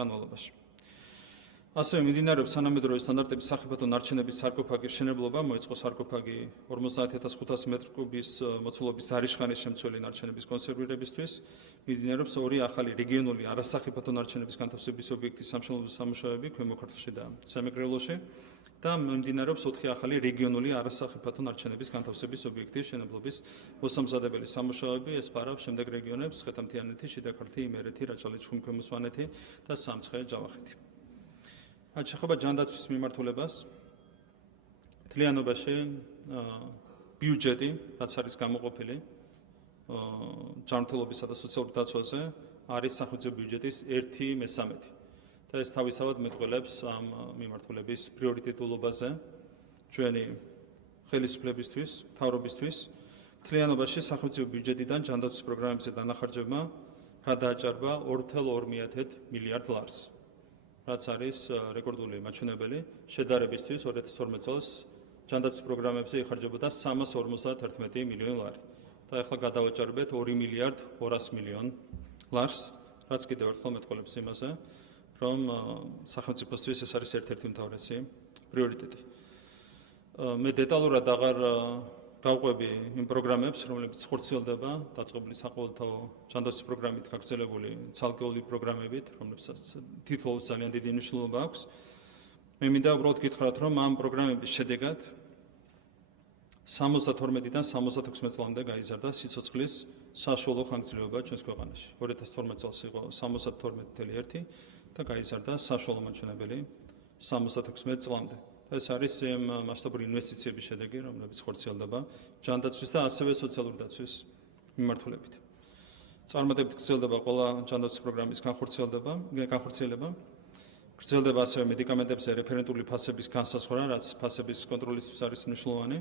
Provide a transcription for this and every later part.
განმავლობაში. ასევე მიმდინარეობს თანამედროვე სტანდარტების სახიფათო ნარჩენების სარკოფაგის შენებლობა, მოეწყო სარკოფაგი 50500 მეტრ კუბის მოცულობის დარიშხანის შემცველი ნარჩენების კონსერვირებისთვის, მიმდინარეობს ორი ახალი რეგიონული არასახიფათო ნარჩენების განთავსების ობიექტის სამშენებლო სამუშაოები ქვემო ქართლში და სამეგრელოში და მიმდინარეობს 4 ახალი რეგიონული არასახიფათო ნარჩენების განთავსების ობიექტის შენებლობის მოსამზადებელი სამუშაოები, ეს ფარავს შემდეგ რეგიონებს: ხეთამთიანეთი, შიდა ქართლი, იმერეთი, რაჭა-ლეჩხუმი, ქვემო სვანეთი და სამცხე, ჯავახეთი. შეეხება ჯანდაცვის მიმართულებას, მთლიანობაში ბიუჯეტი, რაც არის გამოყოფილი ჯანმრთელობისა და სოციალურ დაცვაზე, არის სახელმწიფო ბიუჯეტის 1/3 და ეს თავისთავად მეტყველებს ამ მიმართულების პრიორიტეტულობაზე ჩვენი ხელისუფლებისთვის, მთავრობისთვის. მთლიანობაში სახელმწიფო ბიუჯეტიდან ჯანდაცვის პროგრამებზე დანახარჯებმა გადააჭარბა 2,2 მილიარდ ლარს. რაც არის რეკორდული მაჩვენებელი. შედარებისთვის 2012 წელს ჯანდაცვის პროგრამებზე იხარჯებოდა 351 მილიონი ლარი და ახლა გადავაჭარბეთ 2 მილიარდ 200 მილიონ ლარს, რაც კიდევ ერთხელ მეტყველებს იმაზე, რომ სახელმწიფოსთვის ეს არის ერთ-ერთი უმთავრესი პრიორიტეტი. მე დეტალურად აღარ გავყვები იმ პროგრამებს, რომლებიც ხორციელდება დაწყებული საყოველთაო ჯანდაცვის პროგრამით გაგრძელებული ცალკეული პროგრამებით, რომლებსაც თითოეულს ძალიან დიდი მნიშვნელობა აქვს. მე მინდა უბრალოდ გითხრათ, რომ ამ პროგრამების შედეგად 72-დან 76 წლამდე გაიზარდა სიცოცხლის საშუალო ხანგრძლივობა ჩვენს ქვეყანაში. 2012 წელს იყო 72.1 და გაიზარდა საშუალო მაჩვენებელი 76 წლამდე. ეს არის იმ მასშტაბური ინვესტიციების შედეგი, რომლებიც ხორციელდება ჯანდაცვის და ასევე სოციალური დაცვის მიმართულებით. წარმატებით გრძელდება ყველა ჯანდაცვის პროგრამის განხორციელება. გრძელდება ასევე მედიკამენტებზე რეფერენტული ფასების განსაზღვრა, რაც ფასების კონტროლისთვის არის მნიშვნელოვანი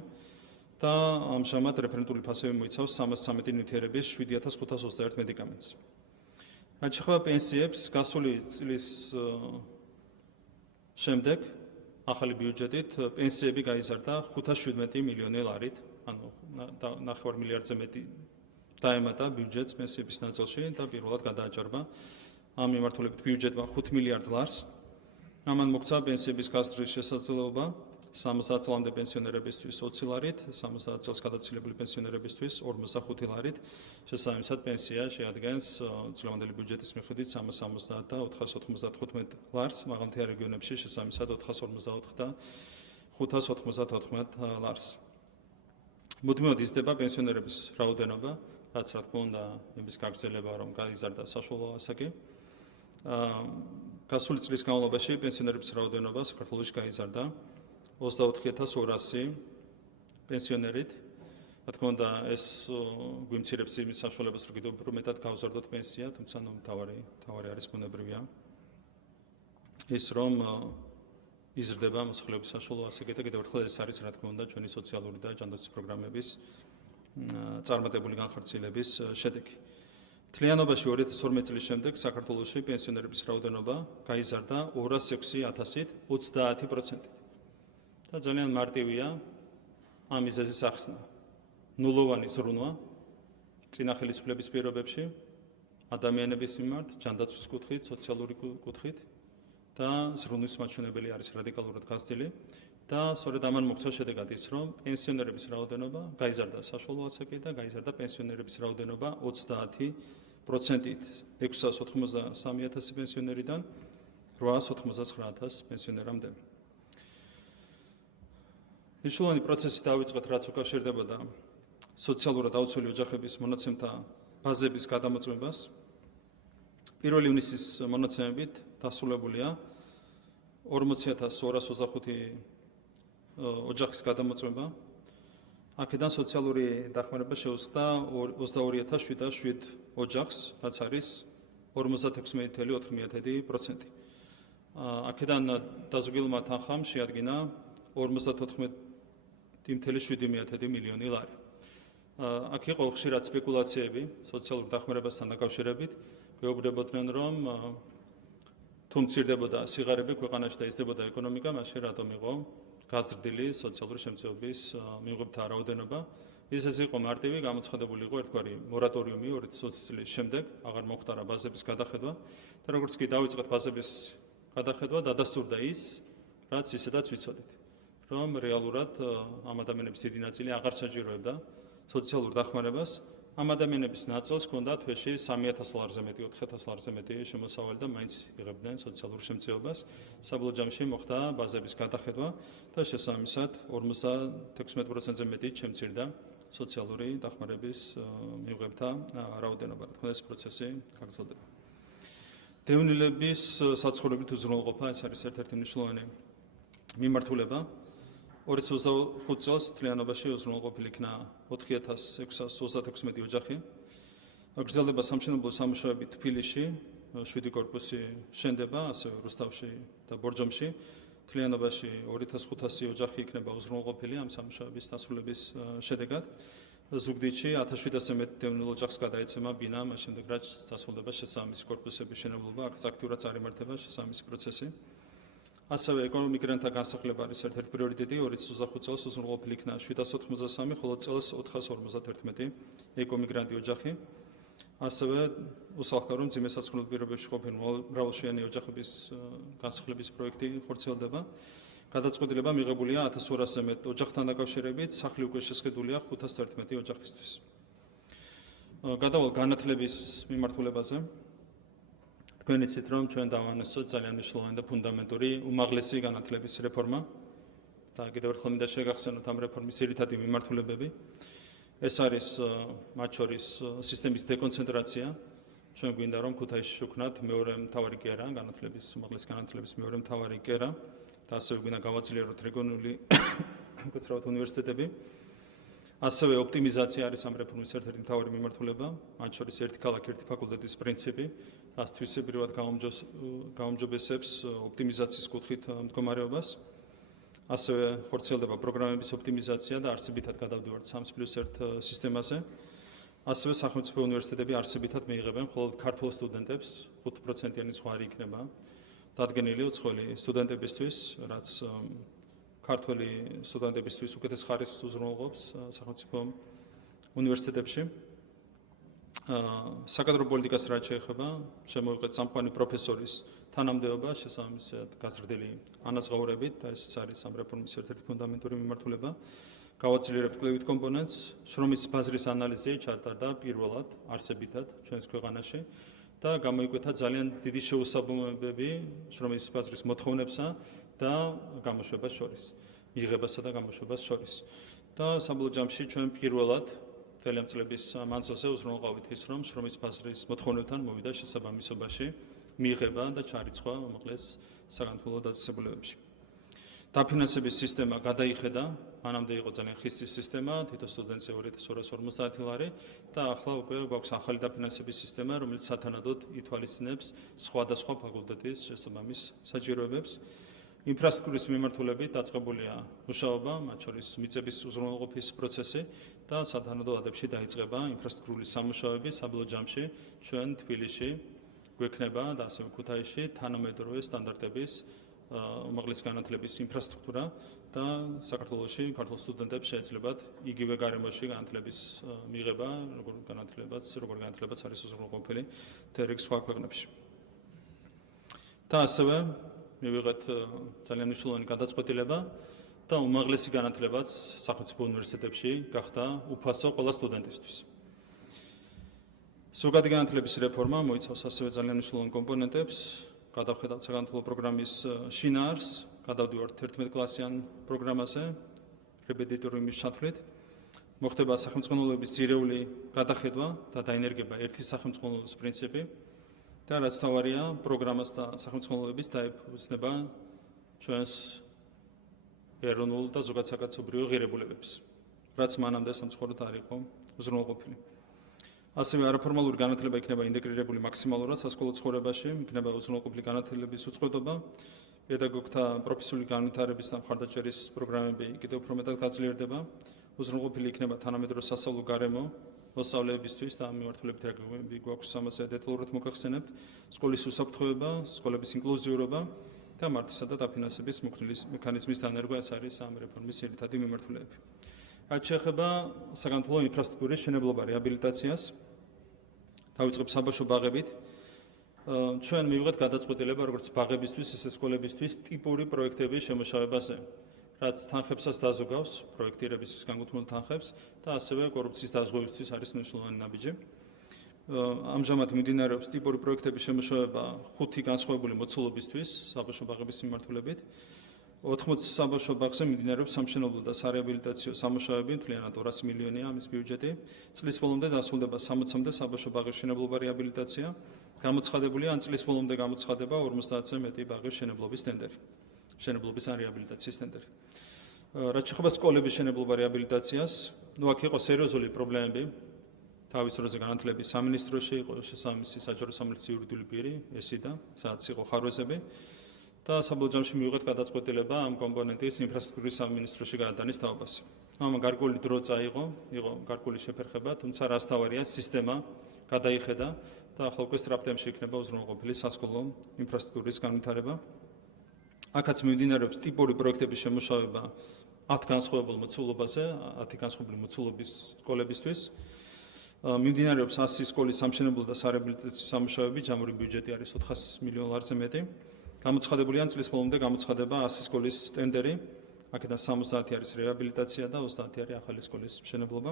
და ამჟამად რეფერენტული ფასები მოიცავს 313 ნივთიერების 7521 მედიკამენტს. რაც შეეხება პენსიებს, გასული წლის შემდეგ ახალი ბიუჯეტით პენსიები გაიზარდა 517 მილიონი ლარით, ანუ 9 მილიარდზე მეტი დაემატა ბიუჯეტს პენსიების ნაწილში და პირველად გადააჭარბა ამ მიმართულებით ბიუჯეტმა 5 მილიარდ ლარს. ამან მოგვცა პენსიების გასწვრის შესაძლებლობა 70 წლამდე პენსიონერებისთვის 20 ლარით, 70 წელს გადაცილებული პენსიონერებისთვის 45 ლარით. შესაბამისად პენსია შეადგენს წლევანდელი ბიუჯეტის მიხედვით 370 და 495 ლარს, მაღალმთიან რეგიონებში შესაბამისად 454 და 594 ლარს. მუდმივად იზრდება პენსიონერების რაოდენობა, რაც რა თქმა უნდა იმის გაგრძელება, რომ გაიზარდა საშუალო ასაკი. გასული წლის განმავლობაში პენსიონერების რაოდენობა საქართველოში გაიზარდა 24,200 პენსიონერით. რა თქმა უნდა, ეს გვიმცირებს იმის საშუალებას, რომ კიდევ უფრო მეტად გავზარდოთ პენსია, თუმცა მთავარი არის ბუნებრივია ის, რომ იზრდება მოსახლეობის საშუალო ასაკი და კიდევ ერთხელ ეს არის, რა თქმა უნდა, ჩვენი სოციალური და ჯანდაცვის პროგრამების წარმატებული განხორციელების შედეგი. მთლიანობაში 2012 წლის შემდეგ საქართველოში პენსიონერების რაოდენობა გაიზარდა 206,000-ით 30%. და ძალიან მარტივია ამ მიზეზის ახსნა. ნულოვანი ზრუნვა წინა ხელისუფლების პირობებში ადამიანების მიმართ, ჯანდაცვის კუთხით, სოციალური კუთხით და ზრუნვის მაჩვენებელი არის რადიკალურად გაზრდილი და სწორედ ამან მოგვცა შედეგად ის, რომ პენსიონერების რაოდენობა გაიზარდა საშუალო ასაკი და გაიზარდა პენსიონერების რაოდენობა 30%-ით 693,000 პენსიონერიდან 899,000 პენსიონერამდე. მნიშვნელოვანი პროცესი დავიწყეთ, რაც უკავშირდებოდა სოციალურად აუცილებელი ოჯახების მონაცემთა ბაზების გადამოწმებას. 1 ივნისის მონაცემებით დასრულებულია 40,225 ოჯახის გადამოწმება. აქედან სოციალური დახმარება შეუწყდა 22,707 ოჯახს, რაც არის 56,4%. აქედან დაზოგილმა თანხამ შეადგინა 54,7 მილიონი ლარი. აქ იყო ხშირად სპეკულაციები სოციალურ დახმარებასთან დაკავშირებით, გვეუბნებოდნენ, რომ თუ მცირდებოდა სიღარიბე ქვეყანაში და იზრდებოდა ეკონომიკა, მაშინ რატომ იყო გაზრდილი სოციალური შემწეობის მიღებთა რაოდენობა. ისე იყო მარტივი, გამოცხადებული იყო ერთგვარი მორატორიუმი 2020 წლის შემდეგ, აღარ მოხდარა ბაზების გადახედვა და როგორც კი დავიწყეთ ბაზების გადახედვა, დადასტურდა ის, რაც ისედაც ვიცოდით, რომ რეალურად ამ ადამიანების დიდი ნაწილი აღარ საჭიროებდა სოციალურ დახმარებას. ამ ადამიანების ნაწილს ჰქონდა თვეში 3000 ლარზე მეტი, 4000 ლარზე მეტი შემოსავალი და მაინც იღებდნენ სოციალურ შემწეობას. საბოლოო ჯამში მოხდა ბაზების გადახედვა და შესაბამისად 56%-ზე მეტი შემცირდა სოციალური დახმარების მიღებთა რაოდენობა. რა თქმა უნდა, ეს პროცესი გაგრძელდება. დევნილების საცხოვრებლით უზრუნველყოფა, ეს არის ერთ-ერთი მნიშვნელოვანი მიმართულება. 2025 წელს თლიანობაში უზრუნველყოფილი იქნა 4636 ოჯახი. გრძელდება სამშენებლო სამუშაოები თბილისში, 7 კორპუსი შენდება, ასევე რუსთავში და ბორჯომში. თლიანობაში 2500 ოჯახი იქნება უზრუნველყოფილი ამ სამუშაოების დასრულების შედეგად. ზუგდიდში 1700-ზე მეტ დევნილ ოჯახს გადაეცემა ბინა, მას შემდეგ რაც დასრულდება შესაბამისი კორპუსების შენებლობა, აქ აქტიურად წარიმართება შესაბამისი პროცესი. ასევე ეკონომიკურთა განსახლება არის ერთ-ერთი პრიორიტეტი. 2025 წელს უზრუნველყოფილი იქნა 783, ხოლო წელს 451 ეკომიგრანტი ოჯახი. ასევე უსახკარო რომ მძიმე სასახლეობრივ პირობებში ყოფილი მრავალშენიანი ოჯახების განსახლების პროექტი ხორციელდება. გადაწყვეტილება მიღებულია 1200-ზე მეტ ოჯახთან დაკავშირებით, სახლი უკვე შესყიდულია 511 ოჯახისთვის. გადავალ განათლების მიმართულებაზე. თქვენ იცით, რომ ჩვენ დავანესოთ ძალიან მნიშვნელოვანი და ფუნდამენტური უმაღლესი განათლების რეფორმა და კიდევ ერთხელ მინდა შეგახსენოთ ამ რეფორმის ძირითადი მიმართულებები. ეს არის მათ შორის სისტემის დეკონცენტრაცია. ჩვენ გვინდა რომ ქუთაისში ვქნათ მეორე მთავარი კერა, განათლების უმაღლესი განათლების მეორე მთავარი კერა და ასევე გვინდა გავაძლიეროთ რეგიონული უცრავად უნივერსიტეტები. ასევე ოპტიმიზაცია არის ამ რეფორმის ერთ-ერთი მთავარი მიმართულება, მათ შორის ერთი ქალაქი, ერთი ფაკულტეტის პრინციპი, რაც თვისებრივად გაუმჯობესებს ოპტიმიზაციის კუთხით მდგომარეობას. ასევე ხორციელდება პროგრამების ოპტიმიზაცია და არსებითად გადავდივართ 3+1 სისტემაზე. ასევე სახელმწიფო უნივერსიტეტები არსებითად მიიღებენ მხოლოდ ქართულ სტუდენტებს, 5%-იანი ზღვარი იქნება დადგენილი უცხოელი სტუდენტებისთვის, რაც ქართველი სტუდენტებისთვის უკეთეს ხარისხს უზრუნველყოფს სახელმწიფო უნივერსიტეტებში. საკადრო პოლიტიკას რაც შეეხება, შემოვიღეთ წამყვანი პროფესორის თანამდებობა შესაბამისად გაზრდილი ანაზღაურებით და ეს არის ამ რეფორმის ერთ-ერთი ფუნდამენტური მიმართულება. გავაძლიერებთ კვლევით კომპონენტს, შრომის ბაზრის ანალიზი ჩატარდა პირველად არსებითად ჩვენს ქვეყანაში და გამოიკვეთა ძალიან დიდი შეუსაბამობები შრომის ბაზრის მოთხოვნებსა და გამოშვებას შორის, მიღებასა და გამოშვებას შორის. და საბოლოო ჯამში ჩვენ პირველად მთელი ამ წლების მანძილზე უზრუნველყოფით ის, რომ შრომის ბაზრის მოთხოვნებთან მოვიდა შესაბამისობაში მიღება და ჩარიცხვა უმაღლეს საგანმანათლებლო დაწესებულებებში. დაფინანსების სისტემა გადაიხედა, მანამდე იყო ძალიან ხისტი სისტემა, თითო სტუდენტზე 2250 ლარი და ახლა უკვე გვაქვს ახალი დაფინანსების სისტემა, რომელიც სათანადოდ ითვალისწინებს სხვადასხვა ფაკულტეტის შესაბამის საჭიროებებს. ინფრასტრუქტურის მიმართულებით დაწყებულია მუშაობა, მათ შორის მიწების უზრუნველყოფის პროცესი და სათანადო ადებში დაიწყება ინფრასტრუქტურის სამუშაოები. საბოლოო ჯამში ჩვენ თბილისში გვექნება და ასევე ქუთაისში თანამედროვე სტანდარტების უმაღლესი განათლების ინფრასტრუქტურა და საქართველოში ქართულ სტუდენტებს შეეძლებათ იგივე გარემოში განათლების მიღება, როგორ განათლებაც არის უზრუნველყოფილი თერგ სხვა ქვეყნებში. და ასევე მივიღეთ ძალიან მნიშვნელოვანი გადაწყვეტილება და უმაღლესი განათლებაც სახელმწიფო უნივერსიტეტებში გახდა უფასო ყველა სტუდენტისთვის. ზოგადი განათლების რეფორმა მოიცავს ასევე ძალიან მნიშვნელოვან კომპონენტებს. გადავხედავთ საგანმანათლებლო პროგრამის შინაარს, გადავდივართ 11 კლასიან პროგრამაზე, რეპეტიტორების ჩათვლით. მოხდება სახელმწიფოების ძირეული გადახედვა და დაინერგება ერთი სახელმწიფოების პრინციპი და რაც თავარია, პროგრამას და სახელმწიფოების დაეფუძნება ჩვენს ეროვნულ და ზოგადსაკაცობრიო ღირებულებებს, რაც მანამდე სამწუხაროდ არ იყო უზრუნველყოფილი. ასევე არაფორმალური განათლება იქნება ინტეგრირებული მაქსიმალურად სასკოლო ცხოვრებაში, იქნება უზრუნველყოფილი განათლების უწყვეტობა, პედაგოგთა პროფესიული განვითარების და მხარდაჭერის პროგრამები კიდევ უფრო მეტად გაძლიერდება, უზრუნველყოფილი იქნება თანამედროვე სასწავლო გარემო მოსწავლეებისთვის და ამ მიმართულებით რეგლამენტები გვაქვს ამაზე დეტალურად მოგახსენებთ, სკოლის უსაფრთხოება, სკოლების ინკლუზიურობა და მართვისა და დაფინანსების მოქნილის მექანიზმის დანერგვა, ეს არის ამ რეფორმის ძირითადი მიმართულებები. რაც შეეხება საქართველოს ინფრასტრუქტურის მშენებლობა, რეაბილიტაციას, დავიწყებ საბავშვო ბაღებით. ჩვენ მივიღეთ გადაწყვეტილება როგორც ბაღებისთვის, ისე სკოლებისთვის ტიპური პროექტების შემუშავებაზე, რაც თანხებსაც დაზოგავს, პროექტირებისთვის განკუთვნილ თანხებს და ასევე კორუფციის დაზღვევისთვის არის მნიშვნელოვანი ნაბიჯი. ამჟამად მიმდინარეობს ტიპური პროექტების შემუშავება 5 განსხვავებული მოცულობისთვის საბავშვო ბაღების მიმართულებით. 80 საბავშვო ბაღზე მიმდინარეობს სამშენებლო და სარეაბილიტაციო სამუშაოები, მთლიანად 200 მილიონია ამის ბიუჯეტი. წლის ბოლომდე დასრულდება 60-მდე საბავშვო ბაღის მშენებლობა რეაბილიტაცია. გამოცხადებულია ან წლის ბოლომდე გამოცხადება 50-ზე მეტი ბაღის მშენებლობის ტენდერი. მშენებლობის ან რეაბილიტაციის ტენდერი. რაც შეეხება სკოლების მშენებლობა რეაბილიტაციას, აქ იყო სერიოზული პრობლემები. თავის დროზე განათლების სამინისტროში იყო შესაბამისი საჯარო სამართლის იურიდიული პირი, ესიდა, სადაც იყო ხარვეზები. და საბოლოო ჯამში მივიღეთ გადაწყვეტილება ამ კომპონენტის ინფრასტრუქტურის სამინისტროში გადადანის თაობაზე. ამ გარკვეული დრო წაიღო, იყო გარკვეული შეფერხება, თუმცა რას თავარია სისტემა გადაიხედა და ახლა უკვე სტრაპტემში იქნება უზრუნველყოფილი სასკოლო ინფრასტრუქტურის განვითარება. აქაც მიმდინარეობს ტიპური პროექტების შემუშავება 10 განსხვავებულ მოცულობაზე, 10 განსხვავებული მოცულობის სკოლებისთვის. მიმდინარეობს 100 სკოლის სამშენებლო და სარეაბილიტაციო სამუშაოები, ჯამური ბიუჯეტი არის 400 მილიონ ლარზე მეტი. გამოცხადებულია წლის ბოლომდე გამოცხადება 100 სკოლის ტენდერი, აქედან 70 არის რეაბილიტაცია და 30 არის ახალი სკოლის მშენებლობა.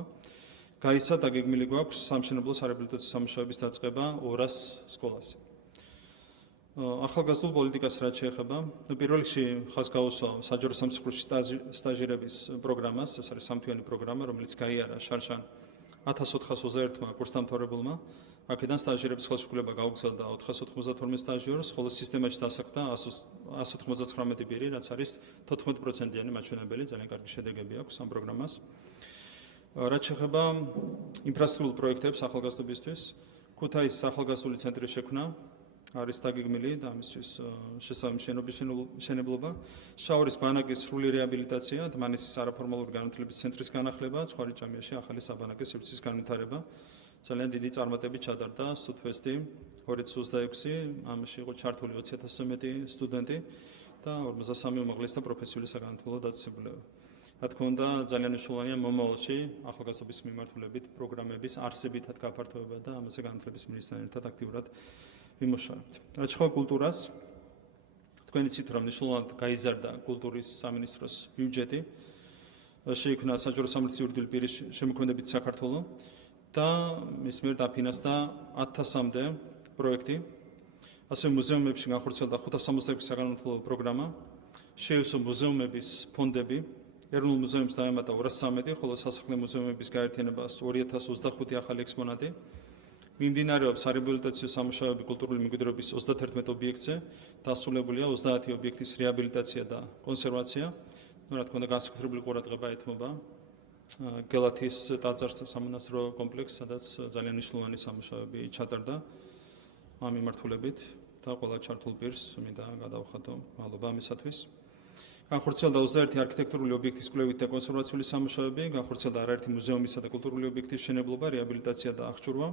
გაიცა დაგეგმილი გვაქვს სამშენებლო სარეაბილიტაციო სამუშაოების დაწყება 200 სკოლაზე. ახალგაზრდულ პოლიტიკას რაც შეეხება, პირველ რიგში ხაზს გაუსვა საჯარო სამსახურში სტაჟირების პროგრამას, ეს არის სამთვიანი პროგრამა, რომელიც გაიარა შარშან 1421-მა კურსდამთავრებულმა. აქედან სტაჟირების ხელშეკრულება გაუგზავნა 492 სტაჟიორს, ხოლო სისტემაში დასახლდა 199 პირი, რაც არის 14%-იანი მაჩვენებელი, ძალიან კარგი შედეგები აქვს ამ პროგრამას. რაც შეეხება ინფრასტრუქტურულ პროექტებს ახალგაზრდობისთვის, ქუთაისის ახალგაზრდული ცენტრის შექმნა არის დაგეგმილი და ამისთვის შესაბამისი შენობის მშენებლობა, შაორის ბანაკის სრული რეაბილიტაცია, დმანისის არაფორმალური განათლების ცენტრის განახლება, ცხვარიჭამიაში ახალი საბანაკის სივრცის განვითარება. ძალიან დიდი წარმატებით ჩატარდა სტუდფესტი 2026, ამაში იყო ჩართული 20,000-ზე მეტი სტუდენტი და 53 უმაღლესი და პროფესიული საგანმანათლებლო დაწესებულება. რა თქმა უნდა, ძალიან მნიშვნელოვანია მომავალში ახალგაზრდობის მიმართულებით პროგრამების არსებითად გაფართოება და ამაზე განათლების მინისტრთან ერთად აქტიურად ვიმუშავებთ. რაც შეეხება კულტურას, თქვენ იცით, რომ მნიშვნელოვნად გაიზარდა კულტურის სამინისტროს ბიუჯეტი, შეიქმნა საჯარო სამართლის იურიდიული პირის შემოქმედებით საქართველოს და მის მიერ დაფინანსდა 1000-მდე პროექტი. ასევე მუზეუმებში განხორციელდა 566 საგანმანათლებლო პროგრამა, შეივსო მუზეუმების ფონდები, ეროვნულ მუზეუმს დაემატა 213, ხოლო სასახლე მუზეუმების გაერთიანებას 2025 ახალი ექსპონატი. მიმდინარეობს სარეაბილიტაციო სამუშაოები კულტურული მემკვიდრეობის 31 ობიექტზე, დასრულებულია 30 ობიექტის რეაბილიტაცია და კონსერვაცია. რა თქმა უნდა, განსაკუთრებული ყურადღება ეთმობა გელათის ტაძარს და სამონასტრო კომპლექსს, სადაც ძალიან მნიშვნელოვანი სამუშაოები ჩატარდა ამ მიმართულებით და ყველა ჩართულ პირს მინდა გადავხატო მადლობა ამისათვის. განხორციელდა 21 არქიტექტურული ობიექტის კვლევით და კონსერვაციული სამუშაოები, განხორციელდა არაერთი მუზეუმისა და კულტურული ობიექტის მშენებლობა, რეაბილიტაცია და აღჭურვა.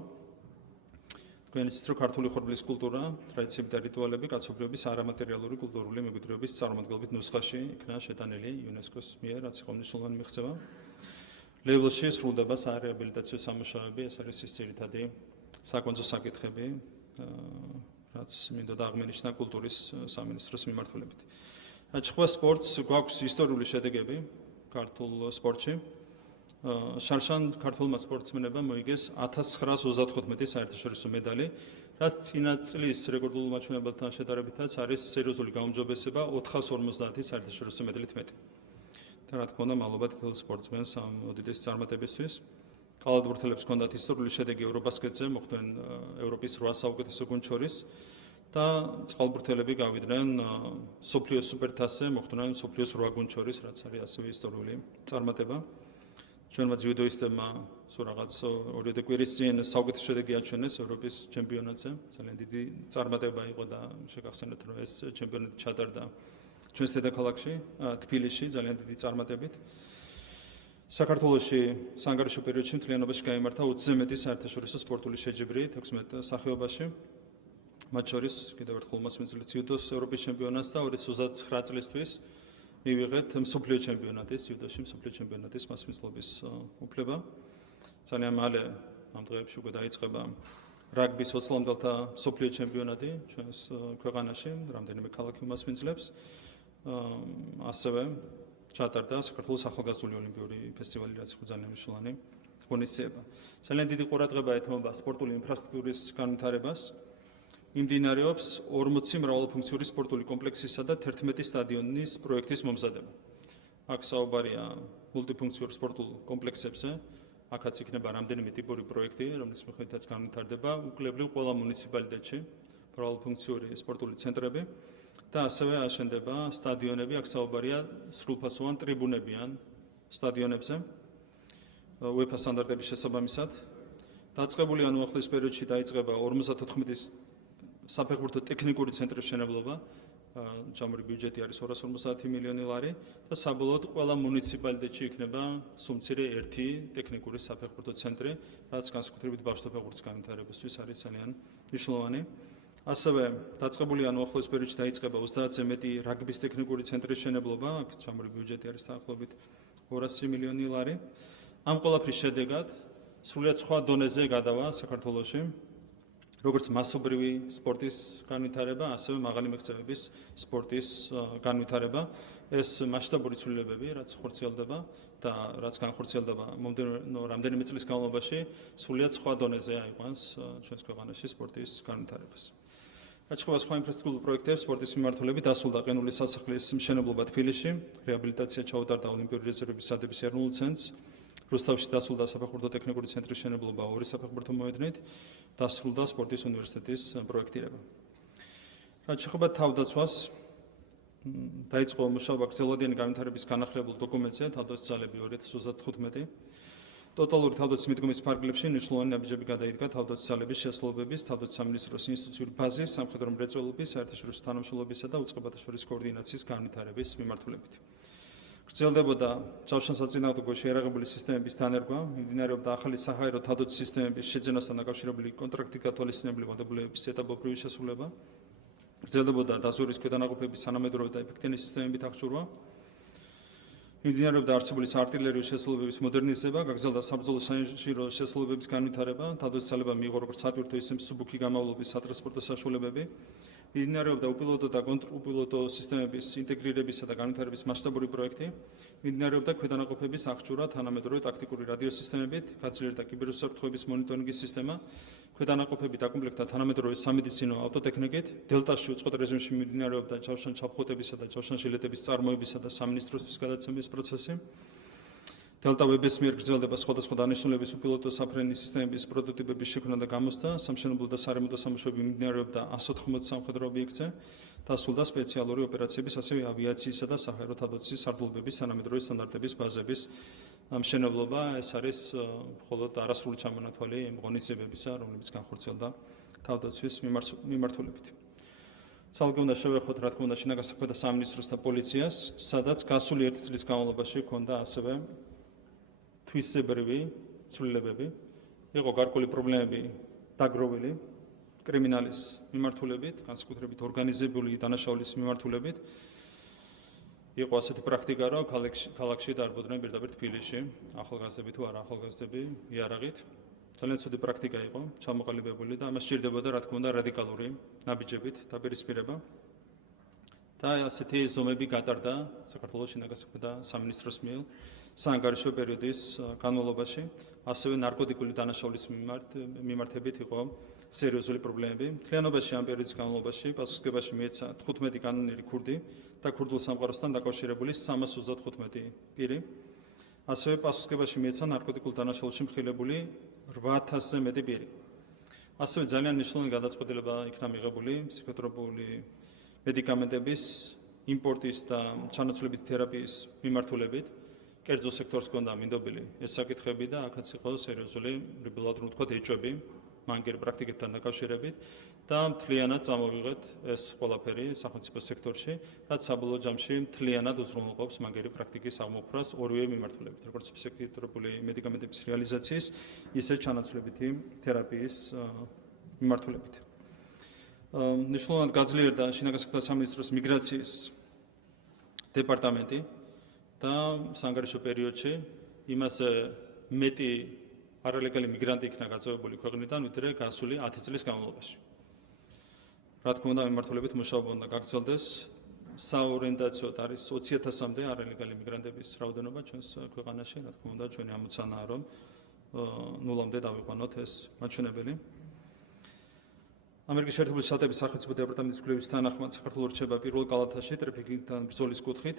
თქვენ იცით, რომ ქართული ხორბლის კულტურა, ტრადიციები და რიტუალები კაცობრიობის არამატერიალური კულტურული მემკვიდრეობის წარმომადგენლობით ნუსხაში იქნა შეტანილი იუნესკოს მიერ, რაც იყო მნიშვნელოვანი მიღწევა. ლეიბლში სრულდება სარეაბილიტაციო სამუშაოები, ეს არის ის ძირითადი საკონცო საკითხები, რაც მინდოდა აღმენიშნა კულტურის სამინისტროს მიმართულებით. რაც შეეხება სპორტს, გვაქვს ისტორიული შედეგები ქართულ სპორტში. შარშან ქართულმა სპორტსმენებმა მოიგეს 1934 საერთაშორისო медаლი, რაც წინა წლის რეკორდულ მაჩვენებელთან შედარებითაც არის სერიოზული გაუმჯობესება 450 საერთაშორისო медаლით მეტი. და რა თქმა უნდა, მადლობა თითოეულ სპორტსმენს ამ უდიდესი წარმატებისთვის. კალათბურთელებს ჰქონდათ ისტორიული შედეგი ევრობასკეტზე, მოხვდნენ ევროპის 8 საუკეთესო გუნდს შორის და წყალბურთელები გავიდნენ სოფლიოს სუპერთასზე, მოხვდნენ სოფლიოს 8 გუნდს შორის, რაც არის ასევე ისტორიული წარმატება. ჩვენმა ძიუდოისტებმა რაღაც 2 კვირის წინ საუკეთესო შედეგი აჩვენეს ევროპის ჩემპიონატზე. ძალიან დიდი წარმატება იყო და შეგახსენეთ, რომ ეს ჩემპიონატი ჩატარდა ჩვენს დედაქალაქში, თბილისში, ძალიან დიდი წარმატებით. საქართველოში საანგარიშო პერიოდში მთლიანობაში გაიმართა 20-ზე მეტი საერთაშორისო სპორტული შეჯიბრი 16 სახეობაში. მათ შორის კიდევ ერთხელ მასმეძლე ძიუდოს ევროპის ჩემპიონატს და 2029 წლისთვის მივიღეთ მსოფლიო ჩემპიონატის, იუდოში მსოფლიო ჩემპიონატის მასპინძლობის უფლება. ძალიან მალე ამ დღეებში უკვე დაიწყება რაგბის 20-ლამდელთა მსოფლიო ჩემპიონატი ჩვენს ქვეყანაში, რამდენიმე ქალაქი უმასპინძლებს. ასევე ჩატარდა საქართველოს ახალგაზრდული ოლიმპიური ფესტივალი, რაც იყო ძალიან მნიშვნელოვანი ღონისძიება. ძალიან დიდი ყურადღება ეთმობა სპორტული ინფრასტრუქტურის განვითარებას. მიმდინარეობს 40 მრავალფუნქციური სპორტული კომპლექსისა და 11 სტადიონის პროექტის მომზადება. აქ საუბარია მულტიფუნქციურ სპორტულ კომპლექსებზე. აქაც იქნება რამდენიმე ტიპური პროექტი, რომლის მიხედვითაც განვითარდება უკლებრივ ყველა მუნიციპალიტეტში მრავალფუნქციური სპორტული ცენტრები და ასევე აშენდება სტადიონები, აქ საუბარია სრულფასოვან ტრიბუნებიან სტადიონებზე UEFA სტანდარტების შესაბამისად. დაწყებული ამოხლის პერიოდში დაიწყება 54 საფეხბურთო ტექნიკური ცენტრის მშენებლობა, ჯამური ბიუჯეტი არის 250 მილიონი ლარი და საბოლოოდ ყველა მუნიციპალიტეტში იქნება სუმცირე ერთი ტექნიკური საფეხბურთო ცენტრი, რაც განსაკუთრებით ბავშვთა ფეხბურთის განვითარებისთვის არის ძალიან მნიშვნელოვანი. ასევე დაწყებული ამოხლის პერიოდში დაიწყება 30-ზე მეტი რაგბის ტექნიკური ცენტრის მშენებლობა, აქ ჯამური ბიუჯეტი არის დაახლოებით 200 მილიონი ლარი. ამ ყველაფრის შედეგად სრულიად სხვა დონეზე გადავა საქართველოში როგორც მასობრივი სპორტის განვითარება, ასევე მაღალი მიღწევების სპორტის განვითარება. ეს მასშტაბური ცვლილებები, რაც ხორციელდება და რაც განხორციელდება მომდევნო რამდენიმე წლის განმავლობაში, სრულიად სხვა დონეზე აიყვანს ჩვენს ქვეყანაში სპორტის განვითარებას. რაც შეეხება სხვა ინფრასტრუქტურულ პროექტებს, სპორტის მიმართულებით დასრულდა ყინულის სასახლის მშენებლობა თბილისში, რეაბილიტაცია ჩაუტარდა ოლიმპიური რეზერვების სადების ეროვნულ ცენტრს. რუსთავში დასრულდა საფეხბურთო ტექნიკური ცენტრის მშენებლობა 2 საფეხბურთო მოედნით, დასრულდა სპორტის უნივერსიტეტის პროექტირება. რაც შეეხება თავდაცვას, დაიწყო მუშაობა გრძელვადიანი განვითარების განახლებულ დოკუმენტზე, თავდაცვის ძალები 2035. ტოტალური თავდაცვის მიდგომის ფარგლებში მნიშვნელოვანი ნაბიჯები გადაიდგა თავდაცვის ძალების შესაძლებლობების, თავდაცვის სამინისტროს ინსტიტუციური ბაზის, სამხედრო მრეწველობის, საერთაშორისო თანამშრომლობისა და უწყებათა შორის კოორდინაციის განვითარების მიმართულებით. გრძელდებოდა ჯავშანსაწინააღმდეგო შეიარაღებული სისტემების დანერგვა, მიმდინარეობდა ახალი საჰაერო თავდაცვის სისტემების შეძენასთან დაკავშირებული კონტრაქტი გათვალისწინებული ვალდებულებების ეტაპობრივი შესრულება. გრძელდებოდა დაზვერვის ქვედანაყოფების სანამედროვე და ეფექტიანი სისტემებით აღჭურვა. მიმდინარეობდა არსებული საარტილერიო შესაძლებლობების მოდერნიზება, გაგრძელდა საბრძოლო საინჟინრო შესაძლებლობების განვითარება, თავდაცვის ძალებამ მიიღო როგორც საპირთო, ისე მსუბუქი გამავლობის სატრანსპორტო საშუალებები. მიმდინარეობდა უპილოტო და კონტრუპილოტო სისტემების ინტეგრირებისა და განვითარების მასშტაბური პროექტი. მიმდინარეობდა ქვედანაყოფების აღჭურვა თანამედროვე ტაქტიკური რადიოსისტემებით, გაძლიერდა კიბერუსაფრთხოების მონიტორინგის სისტემა, ქვედანაყოფები დაკომპლექტდა თანამედროვე სამედიცინო ავტოტექნიკით, დელტაში უწყვეტ რეჟიმში მიმდინარეობდა ჯავშანჩაფხუტებისა და ჯავშანშილეტების წარმოებისა და სამინისტროსთვის გადაცემის პროცესი. დელტა ვების მიერ გრძელდება სხვადასხვა დანიშნულების უპილოტო საფრენის სისტემების პროტოტიპების შექმნა და გამოცდა, სამშენებლო და სარემონტო სამუშაოები მიმდინარეობდა 180 სამხედრო ობიექტზე, დასრულდა სპეციალური ოპერაციების, ასევე ავიაციისა და საჰაერო თავდაცვის სარდლობების თანამედროვე სტანდარტების ბაზების მშენებლობა. ეს არის მხოლოდ არასრული ჩამონათვალი იმ ღონისძიებებისა, რომლებიც განხორციელდა თავდაცვის მიმართულებით. ცალკე უნდა შევეხოთ, რა თქმა უნდა, შინაგან საქმეთა სამინისტროს და პოლიციას, სადაც გასული 1 წლის განმავლობაში ჰქონდა ასევე თვისებრივი ცვლილებები, იყო გარკვეული პრობლემები დაგროვილი კრიმინალის მიმართულებით, განსაკუთრებით ორგანიზებული დანაშაულის მიმართულებით. იყო ასეთი პრაქტიკა, რომ ქალაქში დარბოდნენ პირდაპირ თბილისში, ახალგაზრდები თუ არა ახალგაზრდები იარაღით. ძალიან ცუდი პრაქტიკა იყო, ჩამოყალიბებული და ამას სჭირდებოდა, რა თქმა უნდა, რადიკალური ნაბიჯებით დაპირისპირება. და ასეთი ზომები გატარდა საქართველოს შინაგან საქმეთა სამინისტროს მიერ საანგარიშო პერიოდის განმავლობაში, ასევე ნარკოტიკული დანაშაულის მიმართებით იყო სერიოზული პრობლემები. მთლიანობაში ამ პერიოდის განმავლობაში პასუხისმგებაში მიეცა 15 კანონიერი ქურდი და ქურდულ სამყაროსთან დაკავშირებული 335 პირი. ასევე პასუხისმგებაში მიეცა ნარკოტიკულ დანაშაულში მხილებული 8000-ზე მეტი პირი. ასევე ძალიან მნიშვნელოვანი გადაწყვეტილება იქნა მიღებული ფსიქოტროპული მედიკამენტების იმპორტის და ჩანაცვლებით თერაპიის მიმართულებით. კერძო სექტორს ჰქონდა მინდობილი ეს საკითხები და აქაც იყო სერიოზული, რიბლად რომ ვთქვათ, ეჭვები მანგერ პრაქტიკებთან დაკავშირებით და მთლიანად წამოვიღეთ ეს ყველაფერი სახელმწიფო სექტორში, რაც საბოლოო ჯამში მთლიანად უზრუნველყოფს მანგერი პრაქტიკის აღმოფხვრას ორივე მიმართულებით, როგორც ფსიქოტროპული მედიკამენტების რეალიზაციის, ისე ჩანაცვლებითი თერაპიის მიმართულებით. მნიშვნელოვნად გაძლიერდა შინაგან საქმეთა სამინისტროს მიგრაციის დეპარტამენტი და სანგარიშო პერიოდში იმაზე მეტი არალეგალი მიგრანტი იქნა გაწევებული ქვეყნიდან, ვიდრე გასული 10 წლის განმავლობაში. რა თქმა უნდა, მიმართულებით მუშაობა უნდა გაგრძელდეს. საორიენტაციოდ არის 20,000-მდე არალეგალი მიგრანტების რაოდენობა ჩვენს ქვეყანაში, რა თქმა უნდა, ჩვენი ამოცანაა, რომ ნულამდე დავიყვანოთ ეს მაჩვენებელი. ამერიკის შეერთებული შტატების სახელმწიფო დეპარტამენტის კვლევის თანახმად საქართველოს რჩება პირველ კალათაში ტრაფიკინგთან ბრძოლის კუთხით.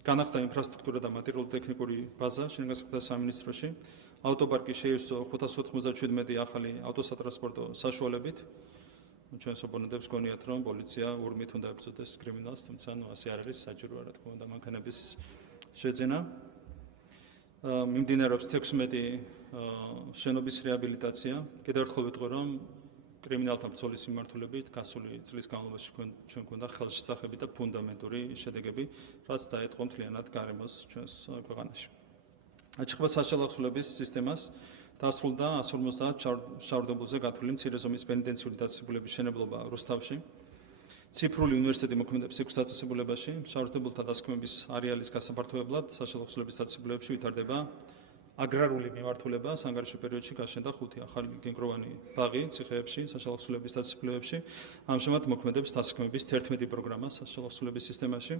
განახდა ინფრასტრუქტურა და მატერიალურ-ტექნიკური ბაზა შინაგანსაკუთრებათა სამინისტროში. ავტოპარკი შეივსო 597 ახალი ავტოსატრანსპორტო საშუალებით. ჩვენს ოპონენტებს გონიათ, რომ პოლიცია ურმით უნდა ებრძოდეს კრიმინალს, თუმცა ასე არ არის, საჭიროა რა თქმა უნდა მანქანების შეძენა. მიმდინარეობს 16 შენობის რეაბილიტაცია. კიდევ ერთხელ ვიტყვი, რომ კრიმინალთან ბრძოლის მიმართულებით გასული წლის განმავლობაში ჩვენ გვქონდა ხელშესახები და ფუნდამენტური შედეგები, რაც დაეთყო მთლიანად გარემოს ჩვენს ქვეყანაში. აშხება საშუალებლების სისტემას დასრულდა 150 შავრდებულზე გათვლილი მცირე ზომის პენიტენციური დაწესებულების შენებლობა რუსთავში. ციფრული უნივერსიტეტი მოქმედებს 6 დაწესებულებაში. შავრდებულთა დასაქმების არეალის გასაფართოებლად საშუალებლების დაწესებულებებში ვითარდება აგრარული მიმართულება. სანგარიშო პერიოდში გაშენდა 5 ახალი გენგროვანი ბაღი ციხეებში, საშუალებლების დაწესებულებებში. ამჟამად მოქმედებს დასაქმების 11 პროგრამა საშუალებლების სისტემაში.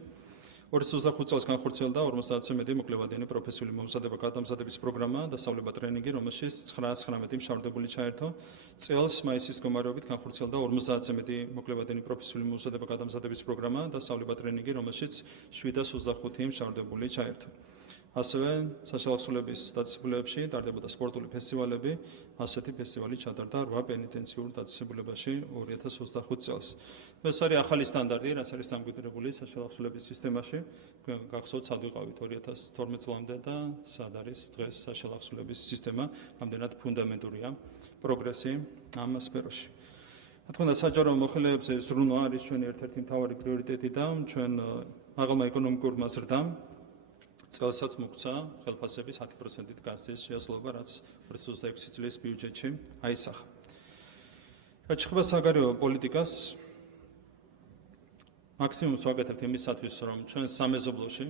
2025 წელს განხორციელდა 50-ზე მეტი მოკლევადიანი პროფესიული მომზადება-გადამზადების პროგრამა და სწავლება ტრენინგი, რომელშიც 919 მშავრდებული ჩაერთო. წელს მაისის მდგომარეობით განხორციელდა 50-ზე მეტი მოკლევადიანი პროფესიული მომზადება-გადამზადების პროგრამა და სწავლება ტრენინგი, რომელშიც 725 მშავრდებული ჩაერთო. ასევე საშუალებლების დაწესებულებებში ტარდებოდა სპორტული ფესტივალები. ასეთი ფესტივალი ჩატარდა 8 პენიტენციურ დაწესებულებაში 2025 წელს. ეს არის ახალი სტანდარტი, რაც არის დამკვიდრებული საშუალებლების სისტემაში. გახსოვთ, სად ვიყავით 2012 წლამდე და სად არის დღეს საშუალებლების სისტემა, ამდენად ფუნდამენტურია პროგრესი ამ სფეროში. რა თქმა უნდა, საჯარო მოხელეებზე ზრუნვა არის ჩვენი ერთ-ერთი მთავარი პრიორიტეტი და ჩვენ მაღალმა ეკონომიკურმა ზრდამ წელსაც მოგცა ხელფასების 10%-ით გაზრდის შესაძლებლობა, რაც 2026 წლის ბიუჯეტში აისახა. რაც შეეხება საგარეო პოლიტიკას, მაქსიმუმს ვაკეთებთ იმისათვის, რომ ჩვენ სამეზობლოში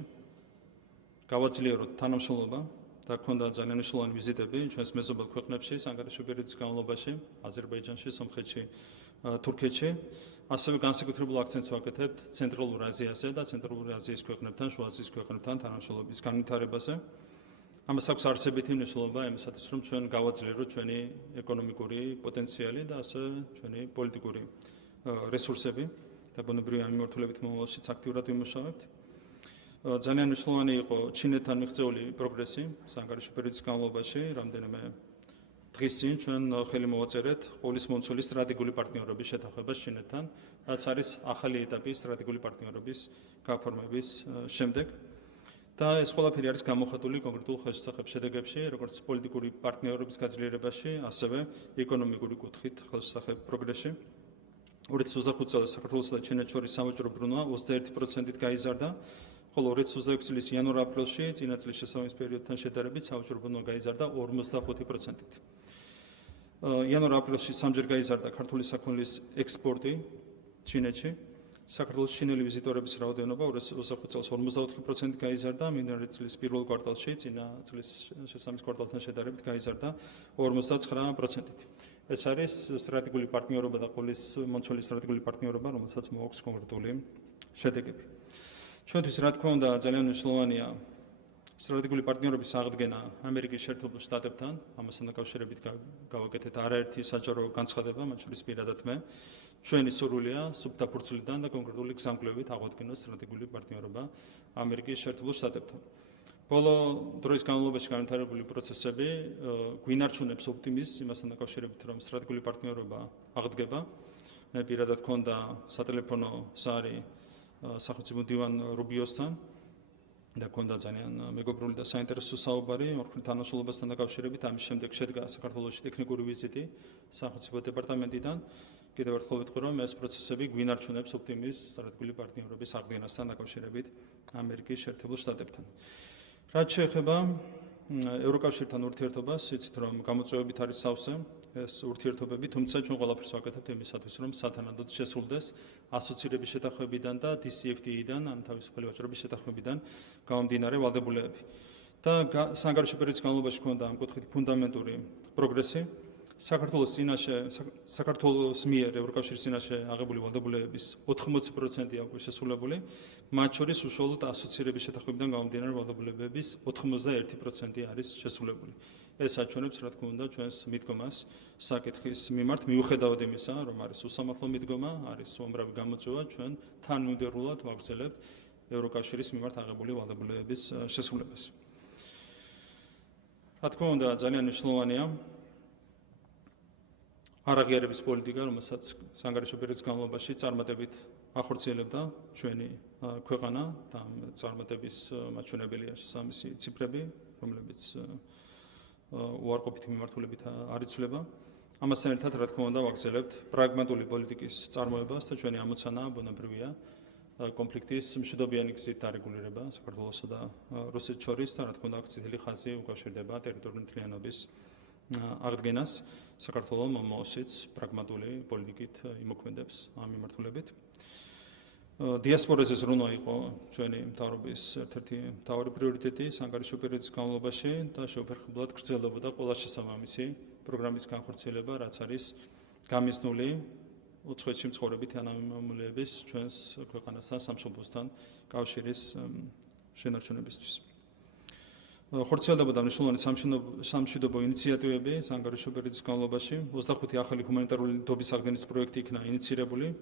გავაძლიეროთ თანამშრომლობა და გქონდა ძალიან მნიშვნელოვანი ვიზიტები ჩვენს მეზობელ ქვეყნებში, სანგარიშო პერიოდის განმავლობაში, აზერბაიჯანში, სომხეთში, თურქეთში. ასევე განსაკუთრებულ აქცენტს ვაკეთებთ ცენტრალურ აზიაზე და ცენტრალური აზიის ქვეყნებთან, შუა აზიის ქვეყნებთან თანამშრომლობის განვითარებაზე. ამას აქვს არსებითი მნიშვნელობა იმისათვის, რომ ჩვენ გავაძლიეროთ ჩვენი ეკონომიკური პოტენციალი და ასევე ჩვენი პოლიტიკური რესურსები და ბუნებრივი მიმართულებით მომავალშიც აქტიურად ვიმუშავებთ. ძალიან მნიშვნელოვანი იყო ჩინეთთან მიღწეული პროგრესი სანგარიშო პერიოდის განმავლობაში, რამდენიმე დღის წინ ჩვენ ხელი მოვაწერეთ ყოვლისმომცველი სტრატეგიული პარტნიორობის შეთანხმებას ჩინეთთან, რაც არის ახალი ეტაპი სტრატეგიული პარტნიორობის გაფორმების შემდეგ. და ეს ყველაფერი არის გამოხატული კონკრეტულ ხელშესახებ შედეგებში, როგორც პოლიტიკური პარტნიორობის გაძლიერებაში, ასევე ეკონომიკური კუთხით ხელშესახებ პროგრესში. 2025 წელს საქართველოსა და ჩინეთს შორის სამოჭრო ბრუნვა 21%-ით გაიზარდა, ხოლო 2026 წლის იანვარ-აპრილში წინა წლის შესაბამის პერიოდთან შედარებით სამოჭრო ბრუნვა გაიზარდა 45%-ით. იანვარ-აპრილში სამჯერ გაიზარდა ქართული საქონლის ექსპორტი ჩინეთში. საქართველოს ჩინელი ვიზიტორების რაოდენობა 2025 წელს 54%-ით გაიზარდა, მინდვრე წლის პირველ კვარტალში წინა წლის შესაბამის კვარტალთან შედარებით გაიზარდა 59%-ით. ეს არის სტრატეგიული პარტნიორობა და ყოვლისმომცველი სტრატეგიული პარტნიორობა, რომელსაც მოაქვს კონკრეტული შედეგები. ჩვენთვის რა თქმა უნდა ძალიან მნიშვნელოვანია სტრატეგიული პარტნიორობის აღდგენა ამერიკის შეერთებულ შტატებთან, ამასთან დაკავშირებით გავაკეთეთ არაერთი საჯარო განცხადება, მათ შორის პირადად მე. ჩვენი სურვილია სუფთა ფურცლიდან და კონკრეტული გზამკვლევით აღვადგინოს სტრატეგიული პარტნიორობა ამერიკის შეერთებულ შტატებთან. ბოლო დროის განმავლობაში განვითარებული პროცესები გვინარჩუნებს ოპტიმიზმს იმასთან დაკავშირებით, რომ სტრატეგიული პარტნიორობა აღდგება. მე პირადად მქონდა სატელეფონო საარი სახელმწიფო მდივან რუბიოსთან და მქონდა ძალიან მეგობრული და საინტერესო საუბარი ორ თანამშრომლობასთან დაკავშირებით. ამის შემდეგ შედგა საქართველოში ტექნიკური ვიზიტი სახელმწიფო დეპარტამენტიდან. კიდევ ერთხელ ვიტყვი, რომ ეს პროცესები გვინარჩუნებს ოპტიმიზმს სტრატეგიული პარტნიორობის აღდგენასთან დაკავშირებით ამერიკის შეერთებულ შტატებთან. რაც შეეხება ევროკავშირთან ურთიერთობას, იცით რომ გამოწვევებით არის სავსე ეს ურთიერთობები, თუმცა ჩვენ ყველაფერს ვაკეთებთ იმისათვის, რომ სათანადოდ შესრულდეს ასოცირების შეთანხმებიდან და DCFTA-დან, ან თავისუფალი ვაჭრობის შეთანხმებიდან გამომდინარე ვალდებულებები. და საანგარიშო პერიოდის განმავლობაში ჰქონდა ამ კუთხით ფუნდამენტური პროგრესი. საქართველოს მიერ ევროკავშირის წინაშე აღებული ვალდებულებების 80% აქვს შესრულებული, მათ შორის უშუალოდ ასოცირების შეთანხმებიდან გამომდინარე ვალდებულებების 91% არის შესრულებული. ეს აჩვენებს, რა თქმა უნდა, ჩვენს მიდგომას საკითხის მიმართ, მიუხედავად იმისა, რომ არის უსამართლო მიდგომა, არის უამრავი გამოწვევა, ჩვენ თანმიმდევრულად ვაგრძელებთ ევროკავშირის მიმართ აღებული ვალდებულებების შესრულებას. რა თქმა უნდა, ძალიან მნიშვნელოვანია არაღიარების პოლიტიკა, რომელსაც საანგარიშო პერიოდის განმავლობაში წარმატებით ახორციელებდა ჩვენი ქვეყანა და წარმატების მაჩვენებელია შესაბამისი ციფრები, რომლებიც უარყოფითი მიმართულებით არ იცვლება. ამასთან ერთად, რა თქმა უნდა, ვაგრძელებთ პრაგმატული პოლიტიკის წარმოებას და ჩვენი ამოცანა ბუნებრივია კონფლიქტის მშვიდობიანი გზით დარეგულირება საქართველოსა და რუსეთს შორის და რა თქმა უნდა, წითელი ხაზი უკავშირდება ტერიტორიული მთლიანობის აღდგენას. საქართველოს მომავალშიც პრაგმატული პოლიტიკით იმოქმედებს ამ მიმართულებით. დიასპორაზე ზრუნვა იყო ჩვენი მთავრობის ერთ-ერთი მთავარი პრიორიტეტი საანგარიშო პერიოდის განმავლობაში და შეუფერხებლად გრძელდებოდა ყველა შესაბამისი პროგრამის განხორციელება, რაც არის გამიზნული უცხოეთში მცხოვრები თანამემამულეების ჩვენს ქვეყანასთან სამშობლოსთან კავშირის შენარჩუნებისთვის. ხორციელდებოდა მნიშვნელოვანი სამშვიდობო ინიციატივები საანგარიშო პერიოდის განმავლობაში. 25 ახალი ჰუმანიტარული ნდობის აღდგენის პროექტი იქნა ინიცირებული.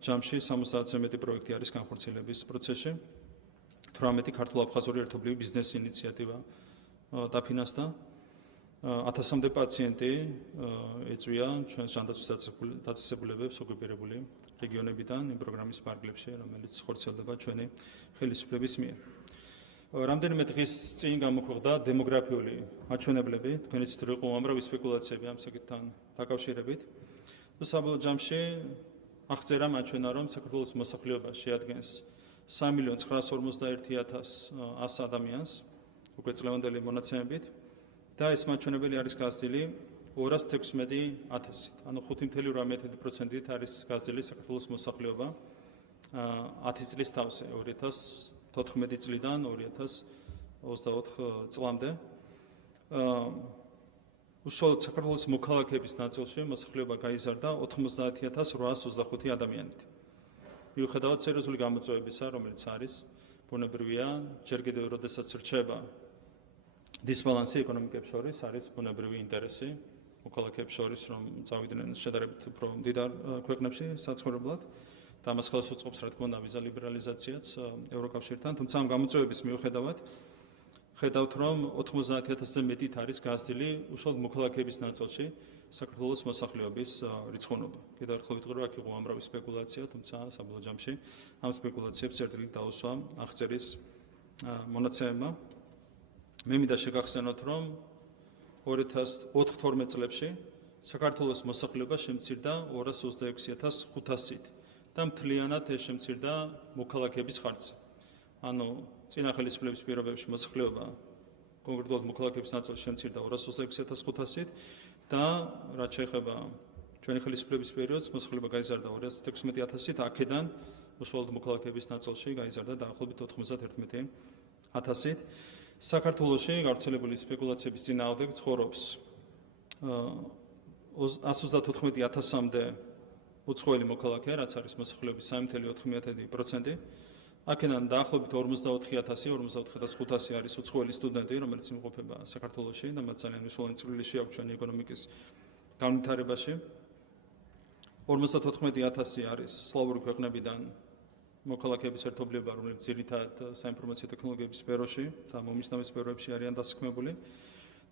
ჯამში 70-ზე მეტი პროექტი არის განხორციელების პროცესში. 18 ქართულ-აფხაზური ერთობლივი ბიზნეს ინიციატივა დაფინანსდა. 1000-მდე პაციენტი ეწვია ჩვენს ჯანდაცვის დაწესებულებებს ოკუპირებული რეგიონებიდან იმ პროგრამის ფარგლებში, რომელიც ხორციელდება ჩვენი ხელისუფლების მიერ. რამდენიმე დღის წინ გამოქვეყნდა დემოგრაფიული მაჩვენებლები, თქვენ იცით, რომ იყო უამრავი სპეკულაციები ამ საკითხთან დაკავშირებით. საბოლოო ჯამში აღწერა მაჩვენა, რომ საქართველოს მოსახლეობა შეადგენს 3.951.100 ადამიანს, უკვე წლევანდელი მონაცემებით და ეს მაჩვენებელი არის გაზრდილი 216,000-ით, ანუ 5.8%-ით არის გაზრდილი საქართველოს მოსახლეობა 10 წლის თავზე, 2014 წლიდან 2024 წლამდე. უშუალოდ საქართველოს მოქალაქეების ნაწილში მოსახლეობა გაიზარდა 90,825 ადამიანით. მიუხედავად სერიოზული გამოწვევებისა, რომელიც არის, ბუნებრივია, ჯერ კიდევ როდესაც რჩება დისბალანსი ეკონომიკებს შორის, არის ბუნებრივი ინტერესი მოქალაქეებს შორის, რომ წავიდნენ შედარებით უფრო მდიდარ ქვეყნებში საცხოვრებლად. და ამას ხელს უწყობს, რა თქმა უნდა, ვიზა ლიბერალიზაციაც ევროკავშირთან, თუმცა ამ გამოწვევების მიუხედავად ხედავთ, რომ 90,000-ზე მეტით არის გაზრდილი უშუალოდ მოქალაქეების ნაწილში საქართველოს მოსახლეობის რიცხოვნობა. კიდევ ერთხელ ვიტყვი, რომ აქ იყო უამრავი სპეკულაცია, თუმცა საბოლოო ჯამში ამ სპეკულაციებს წერტილით დაუსვა აღწერის მონაცემებმა. მე მინდა შეგახსენოთ, რომ 2012 წლებში საქართველოს მოსახლეობა შემცირდა 226,500-ით და მთლიანად ეს შემცირდა მოქალაქეების ხარჯზე. ანუ წინა ხელისუფლების პირობებში მოსახლეობა კონკრეტულად მოქალაქეების ნაწილში შემცირდა 226,500-ით და რაც შეეხება ჩვენი ხელისუფლების პერიოდს, მოსახლეობა გაიზარდა 216,000-ით, აქედან უშუალოდ მოქალაქეების ნაწილში გაიზარდა დაახლოებით 91,000-ით. საქართველოში გავრცელებული სპეკულაციების წინააღმდეგ ცხოვრობს 134,000-მდე უცხოელი მოქალაქე, რაც არის მოსახლეობის 3.4%. აქედან დაახლოებით 44,000-45,500 არის უცხოელი სტუდენტი, რომელიც იმყოფება საქართველოში და მათ ძალიან მნიშვნელოვანი წვლილი აქვს ჩვენი ეკონომიკის განვითარებაში. 54,000 არის სლავური ქვეყნებიდან მოქალაქეების ერთობლივება, რომლებიც ძირითადად საინფორმაციო ტექნოლოგიების სფეროში და მომისნავე სფეროებში არიან დასაქმებული.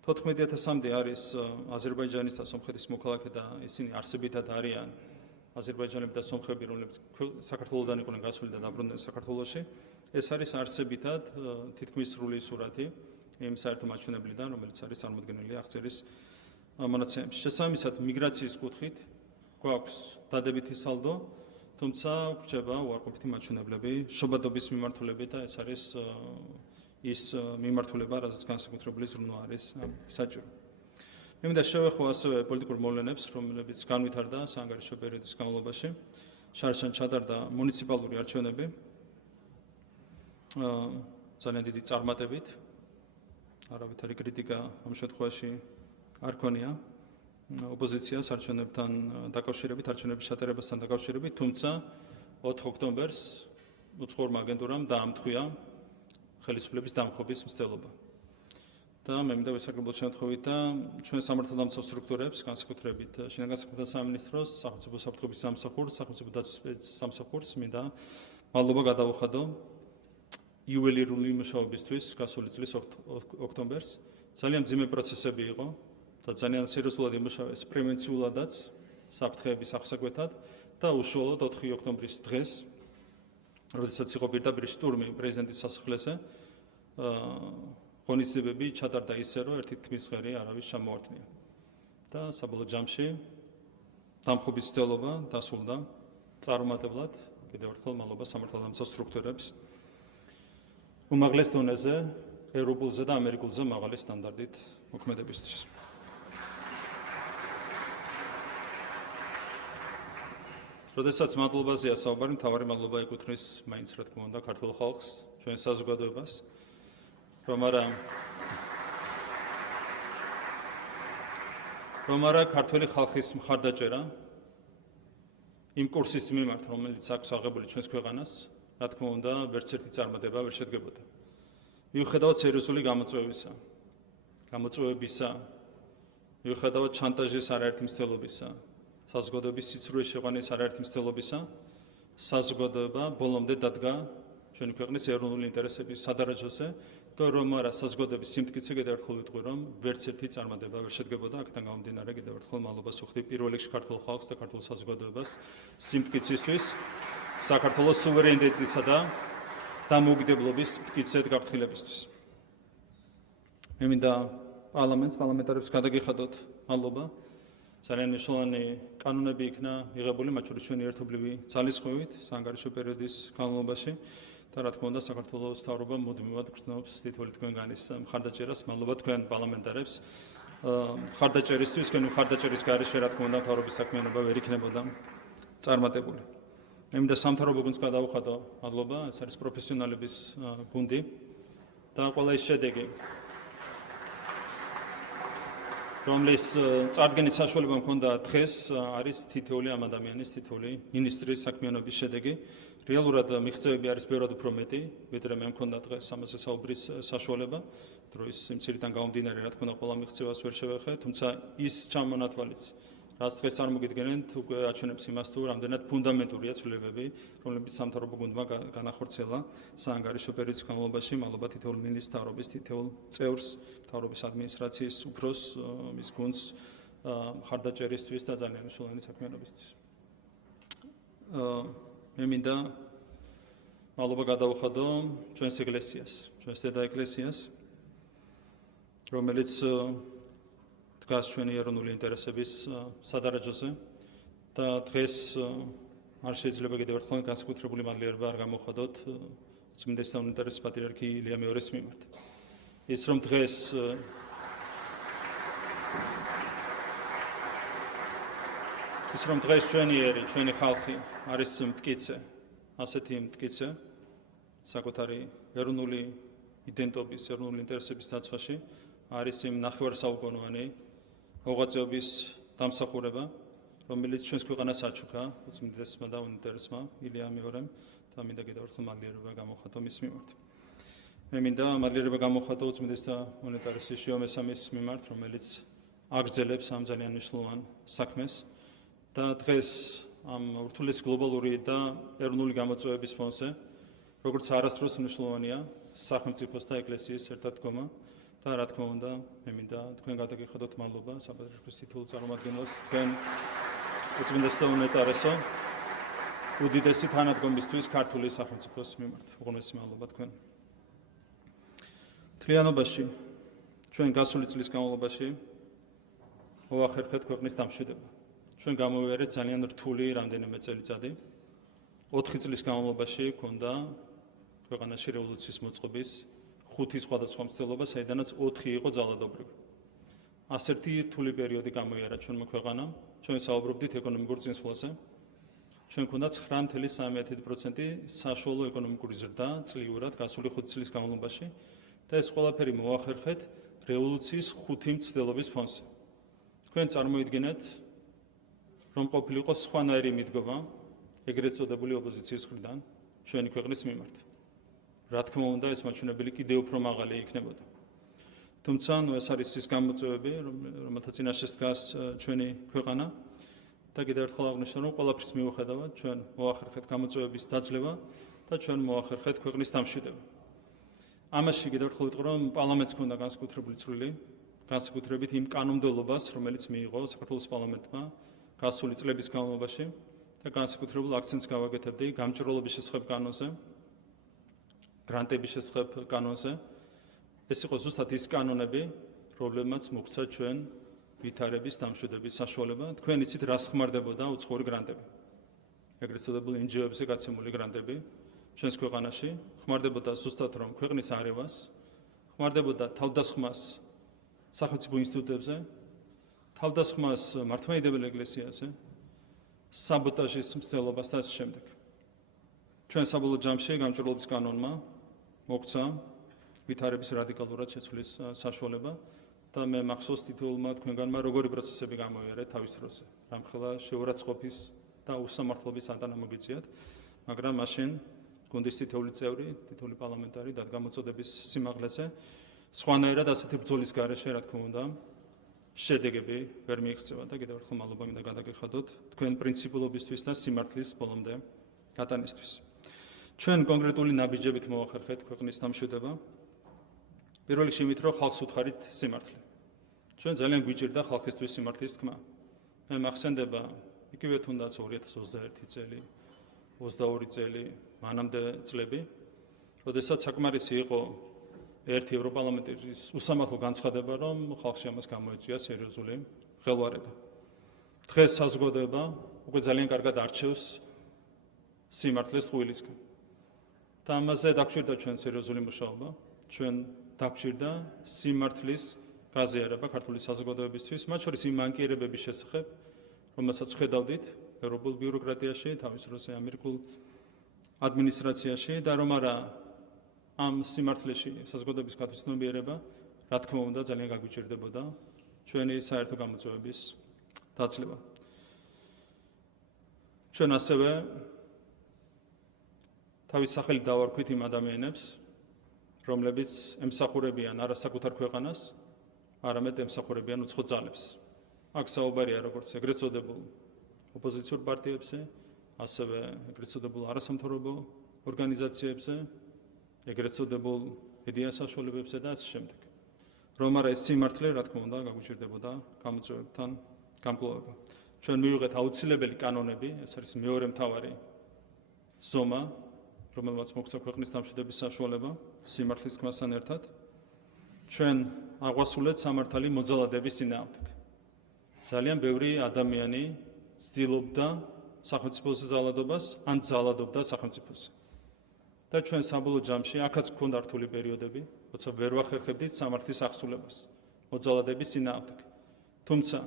14,000-მდე არის აზერბაიჯანის და სომხეთის მოქალაქე და ისინი არსებითად არიან აზერბაიჯანელი და სომხები, რომლებიც საქართველოდან იყვნენ გასული და დაბრუნდნენ საქართველოში. ეს არის არსებითად თითქმის სრული სურათი იმ საერთო მაჩვენებლიდან, რომელიც არის წარმოდგენილი აღწერის მონაცემებში. შესაბამისად, მიგრაციის კუთხით გვაქვს დადებითი სალდო, თუმცა გვრჩება უარყოფითი მაჩვენებლები შობადობის მიმართულებით და ეს არის ის მიმართულება, რასაც განსაკუთრებული ზრუნვა არის საჭირო. მინდა შევეხო ასევე პოლიტიკურ მოვლენებს, რომლებიც განვითარდა საანგარიშო პერიოდის განმავლობაში. შარშან ჩატარდა მუნიციპალური არჩევნები ძალიან დიდი წარმატებით. არავითარი კრიტიკა ამ შემთხვევაში არ ქონია ოპოზიციას არჩევნებთან დაკავშირებით, არჩევნების ჩატარებასთან დაკავშირებით, თუმცა 4 ოქტომბერს უცხოურმა აგენტურამ დაამტყვია ხელისუფლების დამხობის მცდელობა. და მე მინდა ვისარგებლოთ შემთხვევით და ჩვენ სამართალდამცავ სტრუქტურებს, განსაკუთრებით შინაგან საქმეთა სამინისტროს, სახელმწიფო საფრთხების სამსახურს, სახელმწიფო დაცვის სამსახურს მინდა მადლობა გადავუხადო იუველირული მუშაობისთვის გასული წლის ოქტომბერს. ძალიან მძიმე პროცესები იყო და ძალიან სერიოზულად იმუშავეს პრევენციულადაც საფრთხეების აღსაკვეთად და უშუალოდ 4 ოქტომბრის დღეს, როდესაც იყო პირდაპირ შტურმი პრეზიდენტის სასახლეზე, ღონისძიებები ჩატარდა ისე, რომ ერთი თქმის ღერი არავის ჩამოართმია. და საბოლოო ჯამში დამხობის მცდელობა დასრულდა წარუმატებლად, კიდევ ერთხელ მადლობა სამართალდამცავ სტრუქტურებს. უმაღლეს დონეზე, ევროპულზე და ამერიკულზე მაღალი სტანდარტით მოქმედებისთვის. როდესაც მადლობაზეა საუბარი, მთავარი მადლობა ეკუთვნის მაინც რა თქმა უნდა ქართულ ხალხს, ჩვენ საზოგადოებას, რომ არა ქართული ხალხის მხარდაჭერა იმ კურსის მიმართ, რომელიც აქვს აღებული ჩვენს ქვეყანას, რა თქმა უნდა, ვერც ერთი წარმატება ვერ შედგებოდა. მიუხედავად სერიოზული გამოწვევებისა, მიუხედავად ჩანტაჟის არაერთი მცდელობისა, საზოგადოების სიცრუეს შეყვანის არაერთი მცდელობისა, საზოგადოება ბოლომდე დადგა ჩვენი ქვეყნის ეროვნული ინტერესების სადარაჯოზე და რომ არა საზოგადოების სიმტკიცე კიდევ ერთხელ ვიტყვი, რომ ვერც ერთი წარმატება ვერ შედგებოდა. აქედან გამომდინარე კიდევ ერთხელ მადლობას ვუხდი პირველ რიგში ქართულ ხალხს და ქართულ საზოგადოებას სიმტკიცისთვის, საქართველოს სუვერენიტეტისა და დამოუკიდებლობის მტკიცედ გაფრთხილებისთვის. მე მინდა პარლამენტარებს გადაგიხადოთ მადლობა. ძალიან მნიშვნელოვანი კანონები იქნა მიღებული, მათ შორის ჩვენი ერთობლივი ძალისხმევით საანგარიშო პერიოდის განმავლობაში და რა თქმა უნდა საქართველოს მთავრობა მუდმივად გრძნობს თითოეული თქვენგანის მხარდაჭერას. მადლობა თქვენ პარლამენტარებს მხარდაჭერისთვის, თქვენი მხარდაჭერის გარეშე რა თქმა უნდა მთავრობის საქმიანობა ვერ იქნებოდა წარმატებული. მე მინდა სამთავრობო გუნდს გადავუხადო მადლობა, ეს არის პროფესიონალების გუნდი და ყველა ის შედეგი, რომლის წარდგენის საშუალება მქონდა დღეს, არის თითოეული ამ ადამიანის, თითოეული მინისტრის საქმიანობის შედეგი. რეალურად მიღწევები არის ბევრად უფრო მეტი, ვიდრე მე მქონდა დღეს ამაზე საუბრის საშუალება. დროის სიმცირიდან გამომდინარე, რა თქმა უნდა, ყველა მიღწევას ვერ შევეხე, თუმცა ის ჩამონათვალიც, რაც დღეს წარმოგიდგენთ, უკვე აჩვენებს იმას, თუ რამდენად ფუნდამენტურია ცვლილებები, რომლებიც სამთავრობო გუნდმა განახორციელა საანგარიშო პერიოდის განმავლობაში. მადლობა თითოეულ მინისტრს, მთავრობის თითოეულ წევრს, მთავრობის ადმინისტრაციის უფროსს, მის გუნდს მხარდაჭერისთვის და ძალიან მნიშვნელოვანი საქმიანობისთვის. მე მინდა მადლობა გადავუხადო ჩვენს ეკლესიას, ჩვენს დედა ეკლესიას, რომელიც დგას ჩვენი ეროვნული ინტერესების სადარაჯოზე და დღეს არ შეიძლება კიდევ ერთხელ განსაკუთრებული მადლიერება არ გამოვხადოთ წმინდეს და უნიტარეს პატრიარქი ილია მეორეს მიმართ. ის რომ დღეს ჩვენი ხალხი არის მტკიცე, ასეთი მტკიცე საკუთარი ეროვნული იდენტობის, ეროვნული ინტერესების დაცვაში, არის იმ ნახევარსაუკუნოვანი მოღვაწეობის დამსახურება, რომელიც ჩვენს ქვეყანას აჩუქა უწმინდესმა და უნიტარესმა ილია მეორემ და მინდა კიდევ ერთხელ მადლიერება გამოვხატო მის მიმართ. მე მინდა მადლიერება გამოვხატო უწმინდეს და უნიტარეს შიო მესამის მიმართ, რომელიც აგრძელებს ამ ძალიან მნიშვნელოვან საქმეს და დღეს ამ ურთულესი გლობალური და ეროვნული გამოწვევების ფონზე, როგორც არასდროს მნიშვნელოვანია სახელმწიფოს და ეკლესიის ერთად დგომა და რა თქმა უნდა, მე მინდა თქვენ გადაგიხადოთ მადლობა საპატრიარქოს თითოეულ წარმომადგენელს, თქვენ უწმინდეს და უნეტარესო უდიდესი თანადგომისთვის ქართული სახელმწიფოს მიმართ. უღრმესი მადლობა თქვენ. მთლიანობაში ჩვენ გასული წლის განმავლობაში მოვახერხეთ ქვეყნის დამშვიდება. ჩვენ გამოვიარეთ ძალიან რთული რამდენიმე წელიწადი. 4 წლის განმავლობაში ჰქონდა ქვეყანაში რევოლუციის მოწყობის 5 სხვადასხვა მცდელობა, საიდანაც 4 იყო ძალადობრივი. ასეთი რთული პერიოდი გამოიარა ჩვენმა ქვეყანამ, ჩვენ საუბრობდით ეკონომიკურ წინსვლაზე. ჩვენ ქონდა 9.3% საშუალო ეკონომიკური ზრდა წლიურად გასული 5 წლის განმავლობაში და ეს ყველაფერი მოახერხეთ რევოლუციის 5 მცდელობის ფონზე. თქვენ წარმოიდგინეთ, რომ ყოფილიყო სხვანაირი მიდგომა ეგრეთ წოდებული ოპოზიციის მხრიდან ჩვენი ქვეყნის მიმართ. რა თქმა უნდა, ეს მაჩვენებელი კიდევ უფრო მაღალი იქნებოდა. თუმცა, ეს არის ის გამოწვევები, რომელთა წინაშე დგას ჩვენი ქვეყანა და კიდევ ერთხელ აღნიშნავ, რომ ყველაფრის მიუხედავად ჩვენ მოახერხეთ გამოწვევების დაძლევა და ჩვენ მოახერხეთ ქვეყნის დამშვიდება. ამაში კიდევ ერთხელ ვიტყვი, რომ პარლამენტს ჰქონდა განსაკუთრებული წვლილი, განსაკუთრებით იმ კანონმდებლობას, რომელიც მიიღო საქართველოს პარლამენტმა გასული წლების განმავლობაში და განსაკუთრებულ აქცენტს გავაკეთებდი გამჭვირვალობის შესახებ კანონზე, გრანტების შესახებ კანონზე. ეს იყო ზუსტად ის კანონები, რომლებმაც მოგცა ჩვენ ვითარების დამშვიდების საშუალება. თქვენ იცით, რა ხმარდებოდა უცხოური გრანტები. ეგრეთ წოდებული NGO-ებზე გაცემული გრანტები ჩვენს ქვეყანაში ხმარდებოდა ზუსტად რომ ქვეყნის არევას, ხმარდებოდა თავდასხმას სახელმწიფო ინსტიტუტებზე, თავდასხმას მართლმადიდებელ ეკლესიაზე, საბოტაჟის მცდელობას და ასე შემდეგ. ჩვენ საბოლოო ჯამში გამჭვირვალობის კანონმა მოგცა ვითარების რადიკალურად შეცვლის საშუალება და მე მახსოვს თითოეულმა თქვენგანმა როგორი პროცესები გამოიარეთ თავის დროზე. რამხელა შეურაცხყოფის და უსამართლობის ატანა მოგიწიათ, მაგრამ მაშინ გუნდის თითოეული წევრი, თითოეული პარლამენტარი დადგამოწოდების სიმაღლეზე სხვანაირად ასეთი ბრძოლის გარეშე, რა თქმა უნდა, შედეგები ვერ მიიღწევა და კიდევ ერთხელ მადლობა მინდა გადაგეხადოთ თქვენ პრინციპულობისთვის და სიმართლის ბოლომდე გატანისთვის. ჩვენ კონკრეტული ნაბიჯებით მოახერხეთ ქვეყნის დამშვიდება. პირველ რიგში იმით, რომ ხალხს უთხარით სიმართლე. ჩვენ ძალიან გვიჭირდა ხალხისთვის სიმართლის თქმა. მე მახსენდება იგივე თუნდაც 2021 წელი, 22 წელი, მანამდე წლები, როდესაც საკმარისი იყო ერთი ევროპარლამენტის უსამართლო განცხადება, რომ ხალხში ამას გამოეწვია სერიოზული ხელვარება. დღეს საზოგადოება უკვე ძალიან კარგად არჩევს სიმართლეს ტყუილისგან. და ამაზე დაგჭირდა ჩვენ სერიოზული მუშაობა, ჩვენ დაგჭირდა სიმართლის გაზიარება ქართული საზოგადოებისთვის, მათ შორის იმ მანკიერებების შესახებ, რომელსაც ხედავდით ევროპულ ბიუროკრატიაში, თავის დროზე ამერიკულ ადმინისტრაციაში და რომ არა ამ სიმართლეში საზოგადოების გათვალისწინებიერება, რა თქმა უნდა, ძალიან გაგვიჭირდებოდა ჩვენი საერთო გამოწვევების დაცლება. ჩვენ ასევე თავის სახელით დავარქვით იმ ადამიანებს, რომლებიც ემსახურებიან არა საკუთარ ქვეყანას, არამედ ემსახურებიან უცხო ძალებს. აქ საუბარია როგორც ეგრეთ წოდებულ ოპოზიციურ პარტიებზე, ასევე ეგრეთ წოდებულ არასამთავრობო ორგანიზაციებზე, ეგრეთ წოდებულ მედია საშუალებებზე და ასე შემდეგ. რომ არა ეს სიმართლე, რა თქმა უნდა, გაგვიჭირდებოდა გამოწვევებთან გამკლავება. ჩვენ მივიღეთ აუცილებელი კანონები, ეს არის მეორე მთავარი ზომა, რომელმაც მოგცა ქვეყნის დამშვიდების საშუალება სიმართლის თქმასთან ერთად. ჩვენ აღვასრულეთ სამართალი მოძალადების წინააღმდეგ. ძალიან ბევრი ადამიანი ცდილობდა სახელმწიფოზე ძალადობას, ან ძალადობდა სახელმწიფოზე. და ჩვენ საბოლოო ჯამში აქაც გქონდა რთული პერიოდები, როცა ვერ ვახერხებდით სამართლის აღსრულებას მოძალადების წინააღმდეგ. თუმცა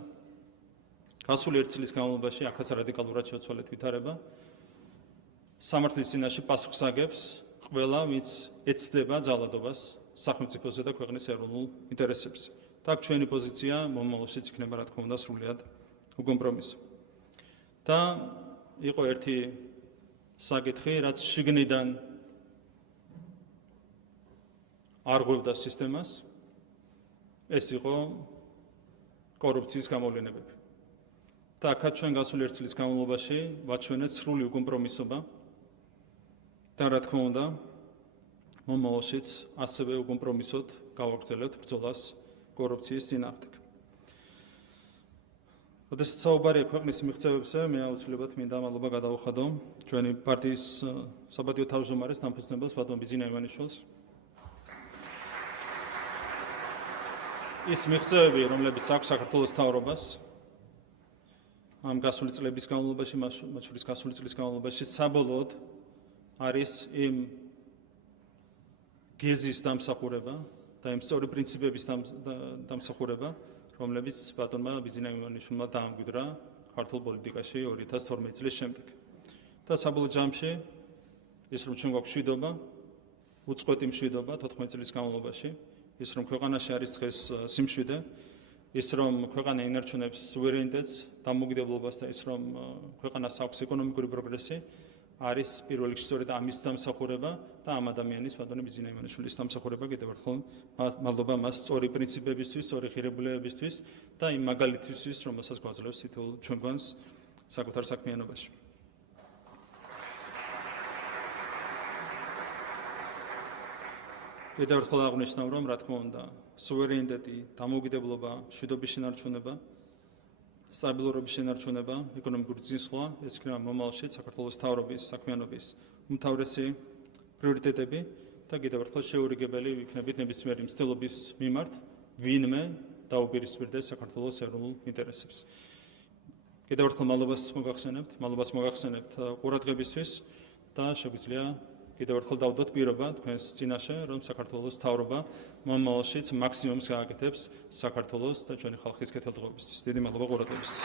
გასული 1 წლის განმავლობაში აქაც რადიკალურად შევცვალეთ ვითარება. სამართლის წინაშე პასუხს აგებს ყველა, ვინც ეცდება ძალადობას სახელმწიფოზე და ქვეყნის ეროვნულ ინტერესებზე. და ჩვენი პოზიცია მომავალშიც იქნება, რა თქმა უნდა, სრულიად უკომპრომისო. და იყო ერთი საკითხი, რაც შიგნიდან არღვევდა სისტემას, ეს იყო კორუფციის გამოვლენებები. და აქაც ჩვენ გასული 1 წლის განმავლობაში ვაჩვენეთ სრული უკომპრომისობა და რა თქმა უნდა, მომავალშიც ასევე უკომპრომისოდ გავაგრძელებთ ბრძოლას კორუფციის წინააღმდეგ. როდესაც საუბარია ქვეყნის მიღწევებზე, მე აუცილებლად მინდა მადლობა გადავუხადო ჩვენი პარტიის საპატიო თავმჯდომარეს დამფუძნებელს ბატონ ბიძინა ივანიშვილს. ის მიღწევები, რომლებიც აქვს საქართველოს მთავრობას, ამ გასული წლების განმავლობაში, მათ შორის გასული წლის განმავლობაში საბოლოოდ არის იმ გეზის დამსახურება და იმ სწორი პრინციპების დამსახურება, რომლებიც ბატონმა ბიზინა ივანიშვილმა დაამკვიდრა ქართულ პოლიტიკაში 2012 წლის შემდეგ. და საბოლოო ჯამში ის რომ ჩვენ გვაქვს მშვიდობა, უწყვეტი მშვიდობა 14 წლის განმავლობაში, ის რომ ქვეყანაში არის დღეს სიმშვიდე, ის რომ ქვეყანა ინარჩუნებს სუვერენიტეტს, დამოუკიდებლობას და ის რომ ქვეყანას აქვს ეკონომიკური პროგრესი, არის პირველ რიგში სწორედ ამის დამსახურება და ამ ადამიანის ბატონი ბიზინა ივანიშვილის დამსახურება კიდევ ერთხელ მადლობა მას სწორი პრინციპებისთვის, სწორი ღირებულებებისთვის და იმ მაგალითისთვის, რომელსაც გვაძლევს თითოეულ ჩვენგანს საკუთარ საქმიანობაში. კიდევ ერთხელ აღნიშნავ, რომ რა თქმა უნდა, სუვერენიტეტი, დამოუკიდებლობა, მშვიდობის შენარჩუნება, სტაბილურობის შენარჩუნება, ეკონომიკური წინსვლა, ეს იქნება მომავალში საქართველოს მთავრობის საქმიანობის უმთავრესი პრიორიტეტები და კიდევ ერთხელ შეურიგებელი იქნებით ნებისმიერი მცდელობის მიმართ, ვინმე დაუპირისპირდეს საქართველოს ეროვნულ ინტერესებს. კიდევ ერთხელ მადლობას მოგახსენებთ ყურადღებისთვის და შეგვიძლია კიდევ ერთხელ დავდოთ პირობა თქვენს წინაშე, რომ საქართველოს მთავრობა მომავალშიც მაქსიმუმს გააკეთებს საქართველოს და ჩვენი ხალხის კეთილდღეობისთვის. დიდი მადლობა ყურადღებისთვის.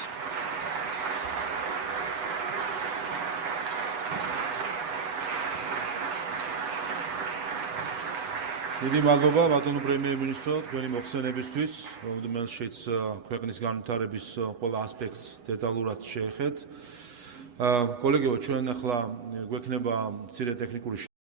დიდი მადლობა ბატონო პრემიერ-მინისტრო თქვენი მოხსენებისთვის, რომელშიც ქვეყნის განვითარების ყველა ასპექტს დეტალურად შეეხეთ. კოლეგებო, ჩვენ ახლა გვექნება მცირე ტექნიკური